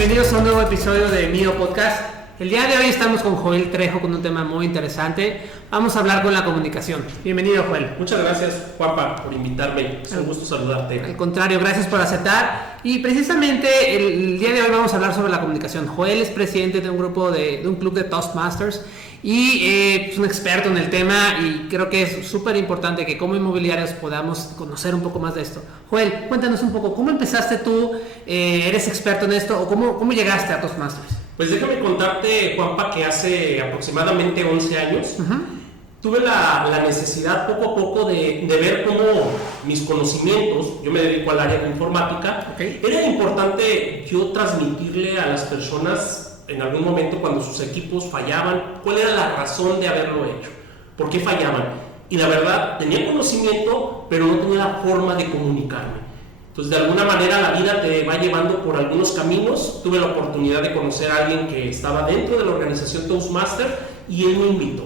bienvenidos a un nuevo episodio de Mio Podcast. El día de hoy estamos con Joel Trejo con un tema muy interesante. Vamos a hablar con la comunicación. Bienvenido, Joel. Muchas gracias, Juanpa, por invitarme. Es un gusto saludarte. Al contrario, gracias por aceptar. Y precisamente el día de hoy vamos a hablar sobre la comunicación. Joel es presidente de un grupo de un club de Toastmasters y es un experto en el tema, y creo que es súper importante que como inmobiliarios podamos conocer un poco más de esto. Joel, cuéntanos un poco, ¿cómo empezaste tú? ¿Eres experto en esto o cómo llegaste a Toastmasters? Pues déjame contarte, Juanpa, que hace aproximadamente 11 años tuve la necesidad poco a poco de ver cómo mis conocimientos, yo me dedico al área de informática, era importante yo transmitirle a las personas en algún momento cuando sus equipos fallaban, cuál era la razón de haberlo hecho, por qué fallaban. Y la verdad, tenía conocimiento, pero no tenía la forma de comunicarme. Entonces, de alguna manera, la vida te va llevando por algunos caminos. Tuve la oportunidad de conocer a alguien que estaba dentro de la organización Toastmaster y él me invitó.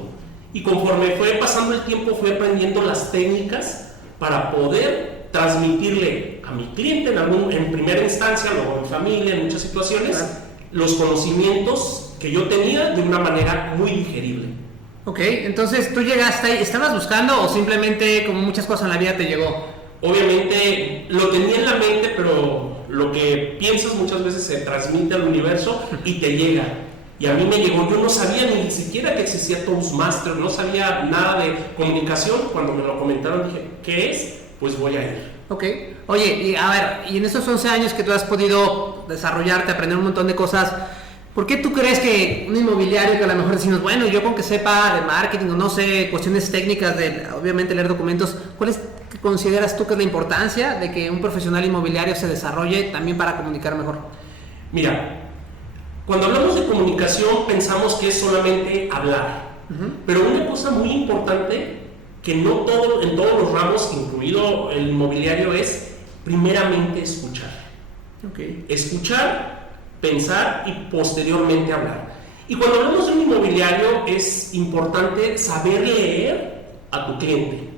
Y conforme fue pasando el tiempo, fui aprendiendo las técnicas para poder transmitirle a mi cliente en primera instancia, luego a mi familia, en muchas situaciones, los conocimientos que yo tenía de una manera muy digerible. Ok, entonces tú llegaste ahí, ¿estabas buscando o simplemente, como muchas cosas en la vida, te llegó? Obviamente lo tenía en la mente, pero lo que piensas muchas veces se transmite al universo y te llega. Y a mí me llegó, yo no sabía ni siquiera que existía Toastmaster, no sabía nada de comunicación. Cuando me lo comentaron dije, ¿qué es? Pues voy a ir. Ok, oye, y a ver, y en esos 11 años que tú has podido desarrollarte, aprender un montón de cosas, ¿por qué tú crees que un inmobiliario que a lo mejor decimos, bueno, yo con que sepa de marketing o no sé, cuestiones técnicas de obviamente leer documentos, ¿cuáles consideras tú que es la importancia de que un profesional inmobiliario se desarrolle también para comunicar mejor? Mira, cuando hablamos de comunicación pensamos que es solamente hablar, pero una cosa muy importante que en todos los ramos, incluido el inmobiliario, es primeramente escuchar. Escuchar, pensar y posteriormente hablar. Y cuando hablamos de un inmobiliario es importante saber leer a tu cliente.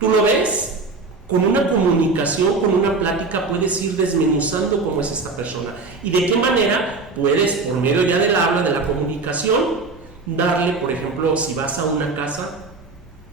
Tú lo ves, con una comunicación, con una plática puedes ir desmenuzando cómo es esta persona y de qué manera puedes, por medio ya del habla, de la comunicación, darle, por ejemplo, si vas a una casa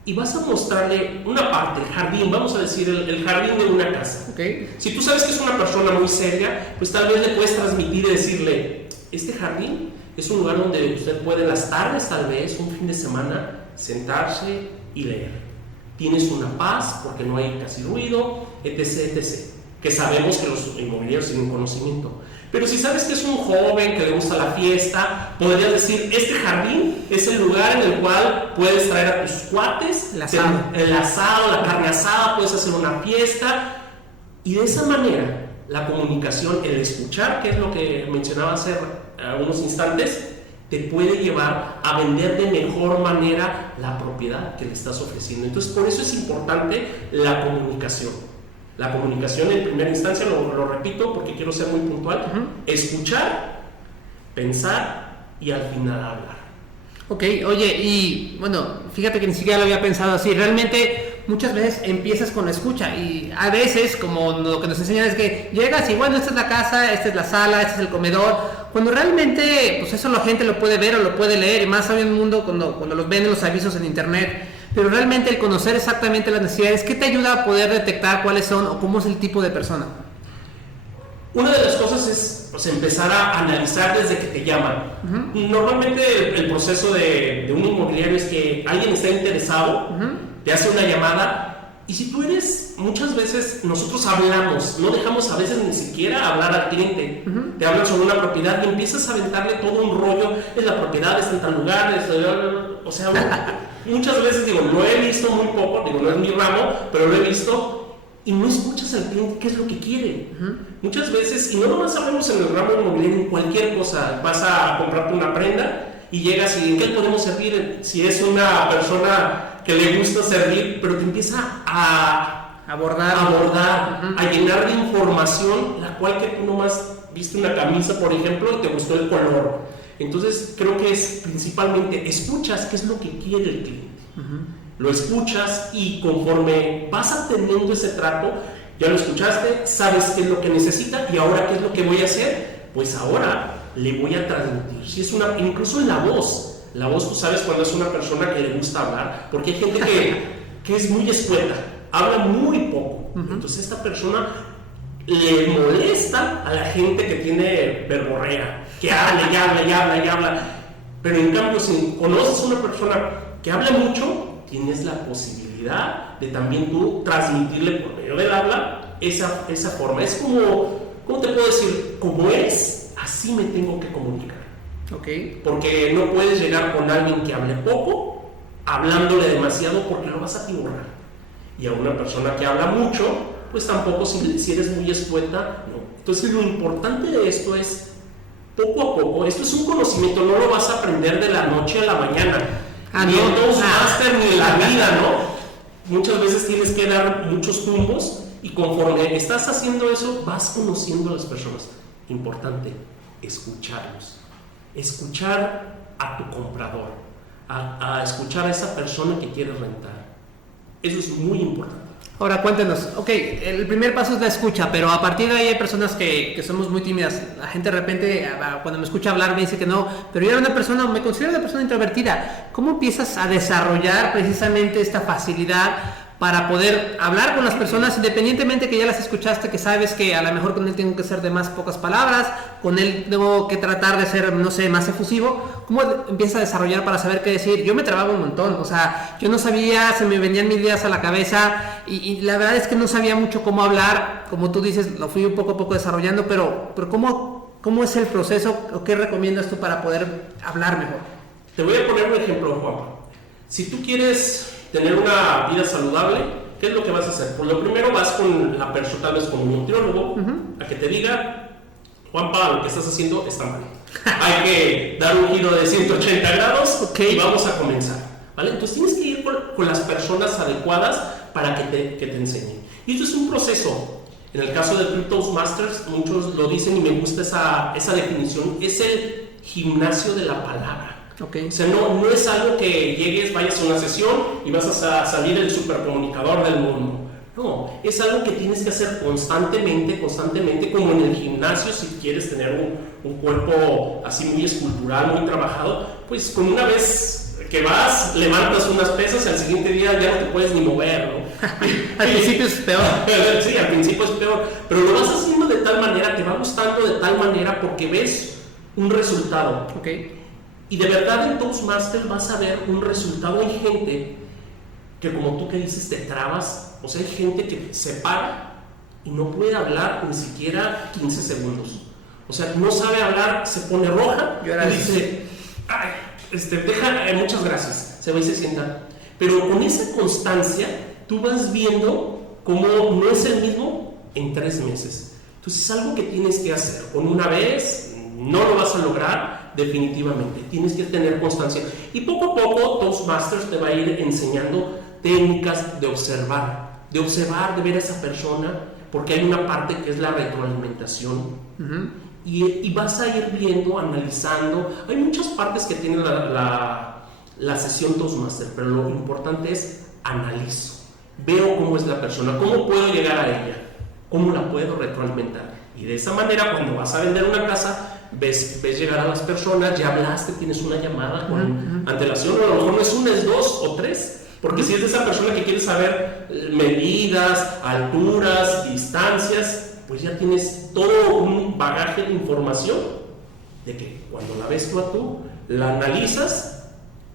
y vas a mostrarle una parte, el jardín, vamos a decir el jardín de una casa. Si tú sabes que es una persona muy seria, pues tal vez le puedes transmitir y decirle, este jardín es un lugar donde usted puede las tardes, tal vez, un fin de semana, sentarse y leer. Tienes una paz porque no hay casi ruido, etc., etc. Que sabemos que los inmobiliarios tienen conocimiento. Pero si sabes que es un joven que le gusta la fiesta, podrías decir, este jardín es el lugar en el cual puedes traer a tus cuates, el asado, la carne asada, puedes hacer una fiesta. Y de esa manera, la comunicación, el escuchar, que es lo que mencionaba hace unos instantes, te puede llevar a vender de mejor manera la propiedad que le estás ofreciendo. Entonces, por eso es importante la comunicación. La comunicación en primera instancia, lo repito porque quiero ser muy puntual, escuchar, pensar y al final hablar. Ok, oye, y bueno, fíjate que ni siquiera lo había pensado así. Realmente muchas veces empiezas con la escucha y a veces, como lo que nos enseñan es que llegas y bueno, esta es la casa, esta es la sala, este es el comedor, cuando realmente pues eso la gente lo puede ver o lo puede leer, y más hoy en el mundo cuando los ven en los avisos en internet. Pero realmente el conocer exactamente las necesidades, ¿qué te ayuda a poder detectar cuáles son o cómo es el tipo de persona? Una de las cosas es pues, empezar a analizar desde que te llaman. Normalmente el proceso de un inmobiliario es que alguien está interesado, te hace una llamada, y si tú eres, muchas veces nosotros hablamos, no dejamos a veces ni siquiera hablar al cliente. Te hablan sobre una propiedad y empiezas a aventarle todo un rollo, es la propiedad, está en tal lugar, o sea, muchas veces lo he visto muy poco, no es mi ramo, pero lo he visto. Y no escuchas al cliente qué es lo que quiere. Muchas veces, y no nomás hablamos en el ramo inmobiliario, en cualquier cosa, vas a comprarte una prenda y llegas y ¿en qué podemos servir? Si es una persona que le gusta servir, pero te empieza a abordar, a llenar de información, la cual que tú nomás viste una camisa, por ejemplo, y te gustó el color. Entonces creo que es principalmente escuchas qué es lo que quiere el cliente. Lo escuchas y conforme vas teniendo ese trato, ya lo escuchaste, sabes qué es lo que necesita y ahora qué es lo que voy a hacer. pues ahora le voy a transmitir. Si es incluso en la voz, tú sabes cuando es una persona que le gusta hablar, porque hay gente que es muy escueta, habla muy poco. Entonces esta persona le molesta a la gente que tiene verborrea, que habla y habla y habla y habla. Pero en cambio, si conoces a una persona que habla mucho, tienes la posibilidad de también tú transmitirle por medio del habla esa forma. Es como, ¿cómo te puedo decir? Como es, así me tengo que comunicar. Okay. Porque no puedes llegar con alguien que hable poco, hablándole demasiado, porque lo vas a atiborrar. Y a una persona que habla mucho, pues tampoco, si eres muy escueta, no. Entonces lo importante de esto es poco a poco. Esto es un conocimiento, no lo vas a aprender de la noche a la mañana, ni en Toastmaster ni en la vida, ¿no? Muchas veces tienes que dar muchos tumbos y conforme estás haciendo eso vas conociendo a las personas. Importante, escucharlos, escuchar a tu comprador, a escuchar a esa persona que quieres rentar. Eso es muy importante. Ahora cuéntenos, el primer paso es la escucha, pero a partir de ahí hay personas que somos muy tímidas. La gente de repente, cuando me escucha hablar, me dice que no, pero yo era una persona, me considero una persona introvertida. ¿Cómo empiezas a desarrollar precisamente esta facilidad para poder hablar con las personas, independientemente que ya las escuchaste, que sabes que a lo mejor con él tengo que ser de más pocas palabras, con él tengo que tratar de ser, no sé, más efusivo? ¿Cómo empiezas a desarrollar para saber qué decir? Yo me trababa un montón, o sea, yo no sabía, se me venían mil ideas a la cabeza y la verdad es que no sabía mucho cómo hablar. Como tú dices, lo fui poco a poco desarrollando, pero ¿cómo es el proceso o qué recomiendas tú para poder hablar mejor? Te voy a poner un ejemplo, Juan. Si tú quieres tener una vida saludable, ¿qué es lo que vas a hacer? Pues lo primero vas con la persona, tal vez con un nutriólogo, a que te diga, Juanpa, lo que estás haciendo está mal. Hay que dar un giro de 180 grados y vamos a comenzar, ¿vale? Entonces tienes que ir con las personas adecuadas para que te enseñen. Y esto es un proceso. En el caso de Toastmasters, muchos lo dicen y me gusta esa definición, es el gimnasio de la palabra. O sea, no es algo que llegues, vayas a una sesión y vas a salir el supercomunicador del mundo. No, es algo que tienes que hacer constantemente, como en el gimnasio. Si quieres tener un cuerpo así muy escultural, muy trabajado, pues con una vez que vas, levantas unas pesas y al siguiente día ya no te puedes ni mover, ¿no? Al principio es peor. Sí, al principio es peor, pero lo vas haciendo de tal manera, te va gustando de tal manera porque ves un resultado. Y de verdad en Toastmasters vas a ver un resultado. Hay gente que, como tú que dices, te trabas. O sea, hay gente que se para y no puede hablar ni siquiera 15 segundos. O sea, no sabe hablar, se pone roja y dice, muchas gracias, se va y se sienta. Pero con esa constancia, tú vas viendo cómo no es el mismo en 3 meses. Entonces es algo que tienes que hacer. Con una vez no lo vas a lograr. Definitivamente, tienes que tener constancia y poco a poco Toastmasters te va a ir enseñando técnicas de observar, de ver a esa persona, porque hay una parte que es la retroalimentación. Y vas a ir viendo, analizando. Hay muchas partes que tiene la sesión Toastmasters, pero lo importante es analizo, veo cómo es la persona, cómo puedo llegar a ella, cómo la puedo retroalimentar, y de esa manera cuando vas a vender una casa ves llegar a las personas, ya hablaste, tienes una llamada con antelación, o a lo mejor no es una, es 2 o 3, porque si es de esa persona que quiere saber medidas, alturas, distancias, pues ya tienes todo un bagaje de información de que cuando la ves tú la analizas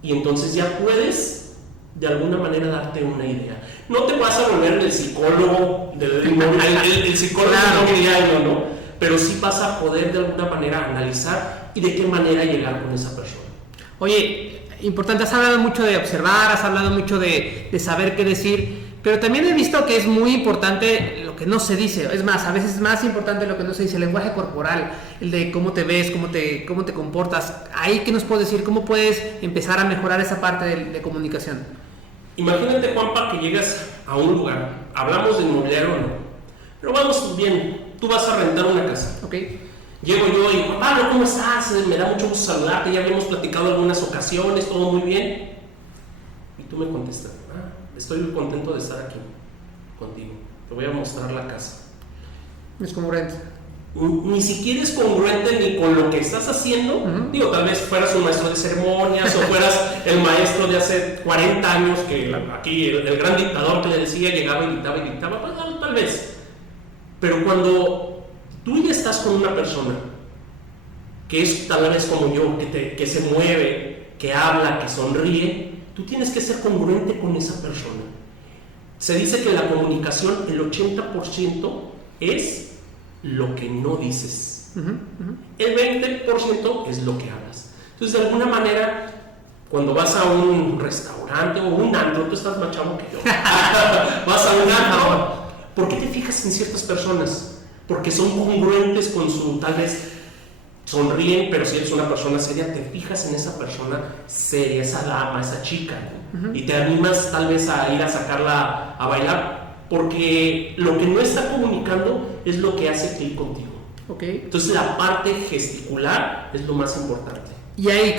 y entonces ya puedes de alguna manera darte una idea. No te vas a volver el psicólogo el psicólogo inmobiliario, ¿no? Pero sí vas a poder de alguna manera analizar y de qué manera llegar con esa persona. Oye, importante, has hablado mucho de observar, has hablado mucho de saber qué decir, pero también he visto que es muy importante lo que no se dice. Es más, a veces es más importante lo que no se dice, el lenguaje corporal, el de cómo te ves, cómo te comportas. Ahí, ¿qué nos puedes decir? ¿Cómo puedes empezar a mejorar esa parte de comunicación? Imagínate, Juanpa, que llegas a un lugar, hablamos de inmobiliario o no, pero vamos bien. Tú vas a rentar una casa. Llego yo y, Juan Pablo, ¿cómo estás? Me da mucho gusto saludarte, ya habíamos platicado algunas ocasiones, todo muy bien. Y tú me contestas, estoy muy contento de estar aquí contigo, te voy a mostrar la casa. Es como renta. ni siquiera es congruente ni con lo que estás haciendo. Digo, tal vez fueras un maestro de ceremonias o fueras el maestro de hace 40 años, que aquí el gran dictador que le decía, llegaba y dictaba, pues, tal vez. Pero cuando tú ya estás con una persona que es tal vez como yo, que se mueve, que habla, que sonríe, tú tienes que ser congruente con esa persona. Se dice que la comunicación, el 80% es lo que no dices. El 20% es lo que hablas. Entonces, de alguna manera, cuando vas a un restaurante o un antro, tú estás más chavo que yo, vas a un antro, ¿por qué te fijas en ciertas personas? Porque son congruentes con su, tal vez sonríen, pero si eres una persona seria, te fijas en esa persona seria, esa dama, esa chica, y te animas tal vez a ir a sacarla a bailar, porque lo que no está comunicando es lo que hace clic contigo. Entonces la parte gesticular es lo más importante. Y ahí,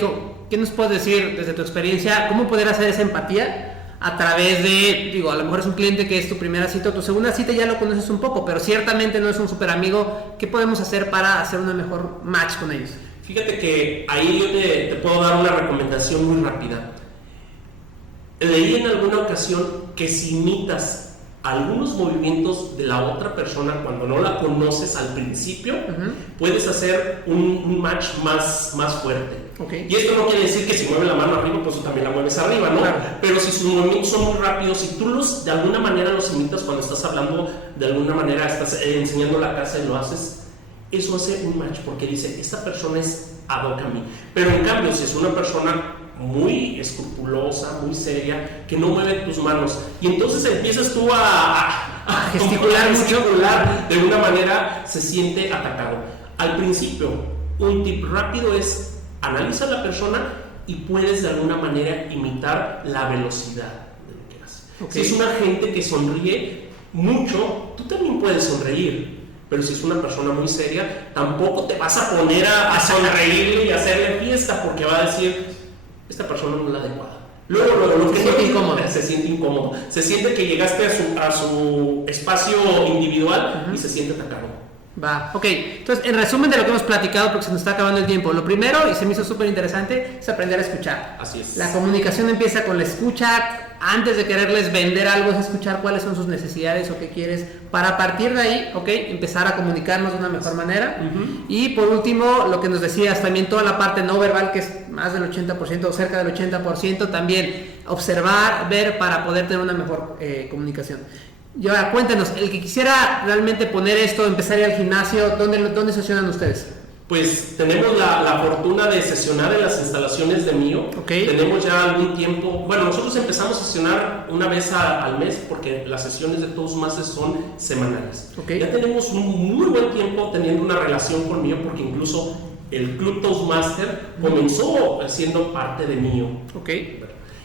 ¿qué nos puedes decir desde tu experiencia? ¿Cómo poder hacer esa empatía a través de, digo, a lo mejor es un cliente que es tu primera cita o tu segunda cita, ya lo conoces un poco, pero ciertamente no es un súper amigo? ¿Qué podemos hacer para hacer una mejor match con ellos? Fíjate que ahí yo te puedo dar una recomendación muy rápida. Leí en alguna ocasión que si imitas algunos movimientos de la otra persona cuando no la conoces al principio, puedes hacer un match más fuerte. Y esto no quiere decir que si mueve la mano arriba, pues tú también la mueves arriba, ¿no? Claro. Pero si sus movimientos son muy rápidos, si tú de alguna manera los imitas cuando estás hablando, de alguna manera estás enseñando la casa y lo haces, eso hace un match, porque dice, esta persona es ad hoc a mí. Pero en cambio, si es una persona muy escrupulosa, muy seria, que no mueve tus manos, y entonces empiezas tú a gesticular mucho, de una manera se siente atacado. Al principio, un tip rápido es analiza a la persona y puedes de alguna manera imitar la velocidad de lo que hace. Si es una gente que sonríe mucho, tú también puedes sonreír. Pero si es una persona muy seria, tampoco te vas a poner a sonreírle y hacerle fiesta, porque va a decir, esta persona no es la adecuada. Luego, lo que se siente incómodo. Se siente que llegaste a su espacio individual y se siente atacado. Va, ok. Entonces, en resumen de lo que hemos platicado, porque se nos está acabando el tiempo, lo primero, y se me hizo súper interesante, es aprender a escuchar. Así es. La comunicación empieza con la escucha. Antes de quererles vender algo, es escuchar cuáles son sus necesidades o qué quieres, para a partir de ahí, empezar a comunicarnos de una mejor manera. Y por último, lo que nos decías, también toda la parte no verbal, que es más del 80% o cerca del 80%, también observar, ver, para poder tener una mejor comunicación. Y ahora, cuéntanos, el que quisiera realmente poner esto, empezar a ir al gimnasio, ¿dónde sesionan ustedes? Pues tenemos la fortuna de sesionar en las instalaciones de Mio. Tenemos ya algún tiempo. Bueno, nosotros empezamos a sesionar una vez al mes, porque las sesiones de Toastmasters son semanales. Ya tenemos un muy buen tiempo teniendo una relación con Mio, porque incluso el Club Toastmaster comenzó siendo parte de Mio.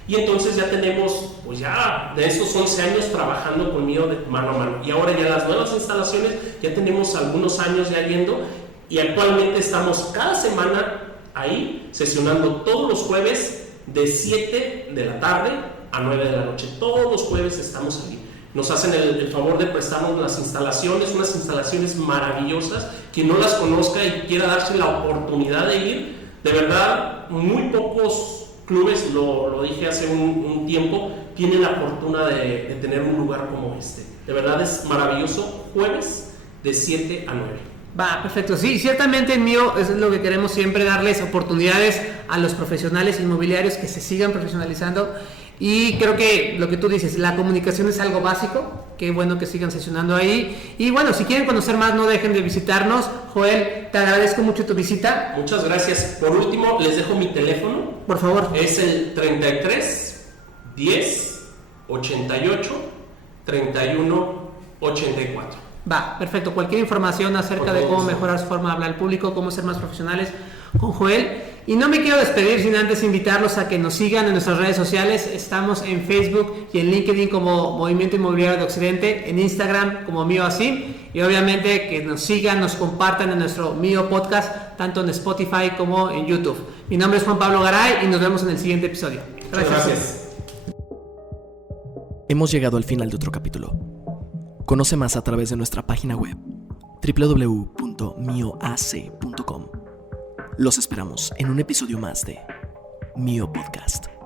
Y entonces ya tenemos, pues ya de estos 11 años trabajando con Mio de mano a mano. Y ahora ya las nuevas instalaciones, ya tenemos algunos años ya yendo. Y actualmente estamos cada semana ahí sesionando todos los jueves de 7 de la tarde a 9 de la noche. Todos los jueves estamos ahí. Nos hacen el favor de prestarnos las instalaciones, unas instalaciones maravillosas. Quien no las conozca y quiera darse la oportunidad de ir, de verdad, muy pocos clubes, lo dije hace un tiempo, tienen la fortuna de tener un lugar como este. De verdad es maravilloso, jueves de 7 a 9. Va, perfecto. Sí, ciertamente en Mio es lo que queremos siempre, darles oportunidades a los profesionales inmobiliarios que se sigan profesionalizando. Y creo que lo que tú dices, la comunicación es algo básico. Qué bueno que sigan sesionando ahí. Y bueno, si quieren conocer más, no dejen de visitarnos. Joel, te agradezco mucho tu visita. Muchas gracias. Por último, les dejo mi teléfono. Por favor. Es el 33 10 88 31 84. Va, perfecto. Cualquier información acerca de cómo mejorar su forma de hablar al público, cómo ser más profesionales con Joel. Y no me quiero despedir sin antes invitarlos a que nos sigan en nuestras redes sociales. Estamos en Facebook y en LinkedIn como Movimiento Inmobiliario de Occidente, en Instagram como Mio Asim, y obviamente que nos sigan, nos compartan en nuestro Mio Podcast, tanto en Spotify como en YouTube. Mi nombre es Juan Pablo Garay y nos vemos en el siguiente episodio. Gracias. Hemos llegado al final de otro capítulo. Conoce más a través de nuestra página web www.mio.com. www.mioac.com. Los esperamos en un episodio más de Mio Podcast.